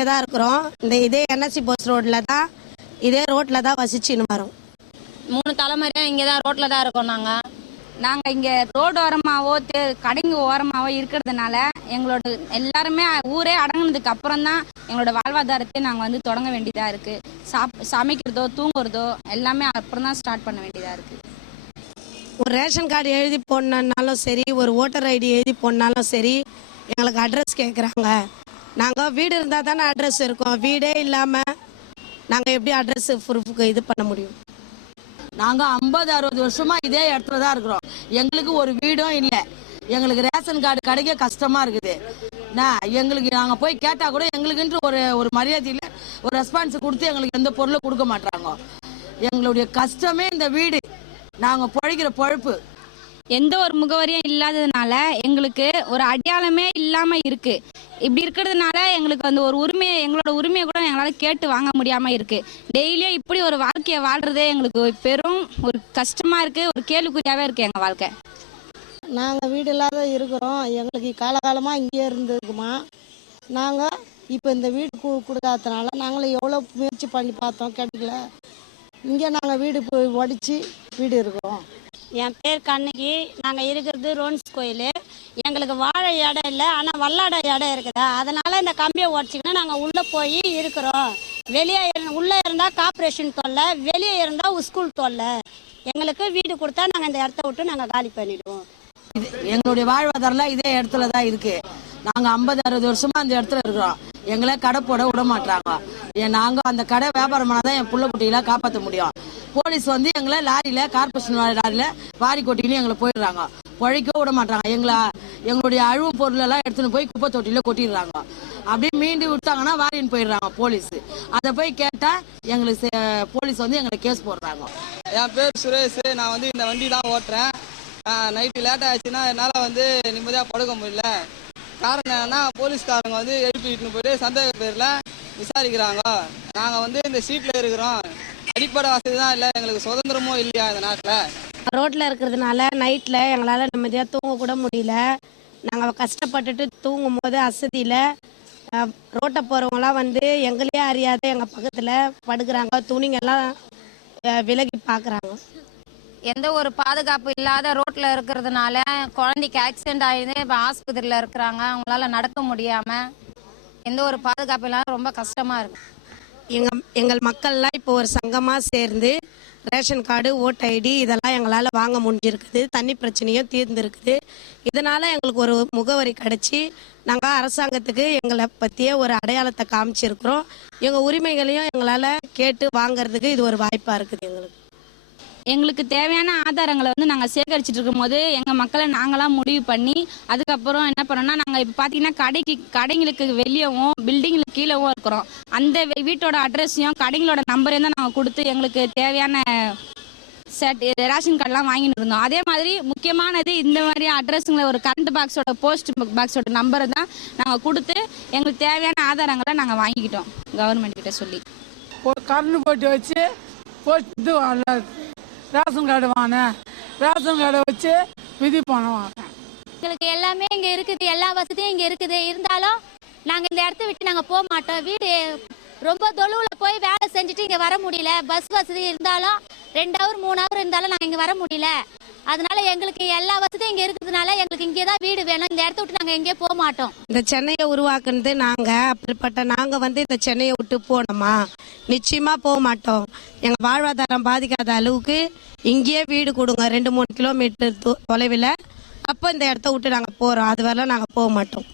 இங்கே தான் இருக்கிறோம். இதே என்எஸ்சி போஸ்ட் ரோட்டில் தான், இதே ரோட்டில் தான் வசிச்சுன்னு வரோம். 3 தலைமுறையாக இங்கே தான் ரோட்டில் தான் இருக்கோம். நாங்கள் இங்கே ரோடு ஓரமாகவோ கடைங்க ஓரமாகவோ இருக்கிறதுனால எங்களோட எல்லாருமே ஊரே அடங்குனதுக்கு அப்புறம் தான் எங்களோட வாழ்வாதாரத்தை நாங்கள் தொடங்க வேண்டியதாக இருக்குது. சமைக்கிறதோ தூங்குறதோ எல்லாமே அப்புறம் தான் ஸ்டார்ட் பண்ண வேண்டியதாக இருக்குது. ஒரு ரேஷன் கார்டு எழுதி போடணுன்னாலும் சரி, ஒரு ஓட்டர் ஐடி எழுதி போடனாலும் சரி, எங்களுக்கு அட்ரஸ் கேட்குறாங்க. நாங்கள் வீடு இருந்தால் தானே அட்ரஸ் இருக்கும். வீடே இல்லாமல் நாங்கள் எப்படி அட்ரஸ் ப்ரூஃபுக்கு இது பண்ண முடியும்? நாங்கள் 50-60 வருஷமாக இதே இடத்துல தான் இருக்கிறோம். எங்களுக்கு ஒரு வீடும் இல்லை. எங்களுக்கு ரேஷன் கார்டு கிடைக்க கஷ்டமாக இருக்குது. எங்களுக்கு நாங்கள் போய் கேட்டால் கூட எங்களுக்குன்ட்டு ஒரு மரியாதையில் ஒரு ரெஸ்பான்ஸ் கொடுத்து எங்களுக்கு எந்த பொருளும் கொடுக்க மாட்டாங்க. எங்களுடைய கஷ்டமே இந்த வீடு, நாங்கள் பிழைக்கிற பொழப்பு. எந்த ஒரு முகவரியும் இல்லாததுனால எங்களுக்கு ஒரு அடையாளமே இல்லாமல் இருக்கு. இப்படி இருக்கிறதுனால எங்களுக்கு ஒரு உரிமையை, எங்களோட உரிமையை கூட எங்களால் கேட்டு வாங்க முடியாமல் இருக்கு. டெய்லியும் இப்படி ஒரு வாழ்க்கையை வாழ்றதே எங்களுக்கு பெரும் ஒரு கஷ்டமா இருக்கு, ஒரு கேள்விக்குறியாவே இருக்கு எங்கள் வாழ்க்கை. நாங்கள் வீடு இல்லாத இருக்கிறோம். எங்களுக்கு காலகாலமாக இங்கே இருந்திருக்குமா. நாங்கள் இப்போ இந்த வீடு கொடுக்காதனால நாங்களும் எவ்வளோ முயற்சி பண்ணி பார்த்தோம், கிடைக்கல. இங்கே நாங்கள் வீடு ஒடிச்சு வீடு இருக்கிறோம். என் பேர் கண்ணகி. நாங்கள் இருக்கிறது ரோன்ஸ் கோயில். எங்களுக்கு வாழை இடம் இல்லை, ஆனால் வல்லாட இடம் இருக்குதா, அதனால் இந்த கம்பியை உடச்சிக்கினா நாங்கள் உள்ளே போய் இருக்கிறோம். வெளியே உள்ளே இருந்தால் கார்பரேஷன் தொல்லை, வெளியே இருந்தால் ஸ்கூல் தொல்லை. எங்களுக்கு வீடு கொடுத்தா நாங்கள் இந்த இடத்த விட்டு நாங்கள் காலி பண்ணிடுவோம். எங்களுடைய வாழ்வாதாரம் இதே இடத்துல தான் இருக்கு. நாங்கள் 50-60 வருஷமா அந்த இடத்துல இருக்கிறோம். எங்களை கடை போட விட மாட்டாங்க. நாங்கள் அந்த கடை வியாபாரம் பண்ணாதான் என் புள்ள குட்டிகளை காப்பாற்ற முடியும். போலீஸ் எங்களை லாரியில, கார்பரேஷன் லாரியில வாரி கொட்டின்னு எங்களை போயிடுறாங்க. பழைக்க விட மாட்டாங்க. எங்களுடைய அழுவு பொருள் எல்லாம் எடுத்துன்னு போய் குப்பை தொட்டியில கொட்டிடுறாங்க. அப்படியே மீண்டு விட்டாங்கன்னா வாரின்னு போயிடுறாங்க போலீஸ். அதை போய் கேட்டா எங்களுக்கு போலீஸ் எங்களை கேஸ் போடுறாங்க. என் பேர் சுரேஷ். நான் இந்த வண்டி தான் ஓட்டுறேன். நைட்டு லேட் ஆயிடுச்சுன்னா என்னால் நிம்மதியாக படுக்க முடியல. காரணம் என்னன்னா, போலீஸ்காரங்க எழுப்பிட்டு போயிட்டு சந்தேக பேரில் விசாரிக்கிறாங்க. நாங்கள் இந்த சீட்டில் இருக்கிறோம். அடிப்படை வசதி தான் இல்லை, எங்களுக்கு சுதந்திரமும் இல்லையா இந்த நாட்டில். ரோட்டில் இருக்கிறதுனால நைட்டில் எங்களால் நிம்மதியாக தூங்க கூட முடியல. நாங்கள் கஷ்டப்பட்டுட்டு தூங்கும் போது அசதியில் ரோட்டை போகிறவங்களாம் எங்களையே அறியாத எங்கள் பக்கத்தில் படுக்கிறாங்க. துணிங்கெல்லாம் விலகி பார்க்குறாங்க. எந்த ஒரு பாதுகாப்பு இல்லாத ரோட்ல இருக்கிறதுனால குழந்தைக்கு ஆக்சிடென்ட் ஆகிது. இப்போ ஆஸ்பத்திரியில் இருக்கிறாங்க. அவங்களால நடக்க முடியாம எந்த ஒரு பாதுகாப்பு இல்லாத ரொம்ப கஷ்டமா இருக்கு. எங்கள் மக்கள்லாம் இப்போ ஒரு சங்கமாக சேர்ந்து ரேஷன் கார்டு, ஓட்டு ஐடி இதெல்லாம் எங்களால் வாங்க முடிஞ்சிருக்குது. தண்ணி பிரச்சனையும் தீர்ந்துருக்குது. இதனால் எங்களுக்கு ஒரு முகவரி கிடச்சி நாங்கள் அரசாங்கத்துக்கு எங்களை பற்றிய ஒரு அடையாளத்தை காமிச்சிருக்கிறோம். எங்கள் உரிமைகளையும் எங்களால் கேட்டு வாங்கிறதுக்கு இது ஒரு வாய்ப்பாக இருக்குது. எங்களுக்கு தேவையான ஆதாரங்களை நாங்கள் சேகரிச்சுட்டு இருக்கும் போது எங்கள் மக்களை நாங்களாம் முடிவு பண்ணி அதுக்கப்புறம் என்ன பண்ணோம்னா, நாங்கள் இப்போ பார்த்தீங்கன்னா கடைங்களுக்கு வெளியவும் பில்டிங்களுக்கு கீழவும் இருக்கிறோம். அந்த வீட்டோட அட்ரஸையும் கடைங்களோட நம்பரையும் தான் நாங்கள் கொடுத்து எங்களுக்கு தேவையான ரேஷன் கார்டெலாம் வாங்கிட்டு இருந்தோம். அதே மாதிரி முக்கியமானது இந்த மாதிரி அட்ரஸுங்களை ஒரு கரண்ட் பாக்ஸோட போஸ்ட் பாக்ஸோட நம்பரை தான் நாங்கள் கொடுத்து எங்களுக்கு தேவையான ஆதாரங்களை நாங்கள் வாங்கிக்கிட்டோம் கவர்மெண்ட் கிட்ட சொல்லி. கரண்ட் போட்டு வச்சு போஸ்ட் ரேஷன் கார்டு வாங்க, ரேஷன் கார்டை வச்சு விதி பணம் வாங்க. எங்களுக்கு எல்லாமே இங்கே இருக்குது, எல்லா வசதியும் இங்கே இருக்குது. இருந்தாலும் நாங்கள் இந்த இடத்த விட்டு நாங்கள் போக மாட்டோம். வீடு ரொம்ப தொழுவில் போய் வேலை செஞ்சுட்டு இங்கே வர முடியல. பஸ் வசதி இருந்தாலும் 2 hour 3 hour இருந்தாலும் நாங்கள் இங்கே வர முடியல. அதனால எங்களுக்கு எல்லா வசதியும் இங்கே இருக்கிறதுனால எங்களுக்கு இங்கே தான் வீடு வேணும். இந்த இடத்த விட்டு நாங்கள் எங்கேயும் போக மாட்டோம். இந்த சென்னையை உருவாக்குனது நாங்கள். அப்படிப்பட்ட நாங்கள் இந்த சென்னையை விட்டு போனோமா, நிச்சயமாக போக மாட்டோம். எங்கள் வாழ்வாதாரம் பாதிக்காத அளவுக்கு இங்கேயே வீடு கொடுங்க, 2-3 கிலோமீட்டர் தொலைவில். அப்போ இந்த இடத்த விட்டு நாங்கள் போகிறோம். அது வரலாம் நாங்கள் போக மாட்டோம்.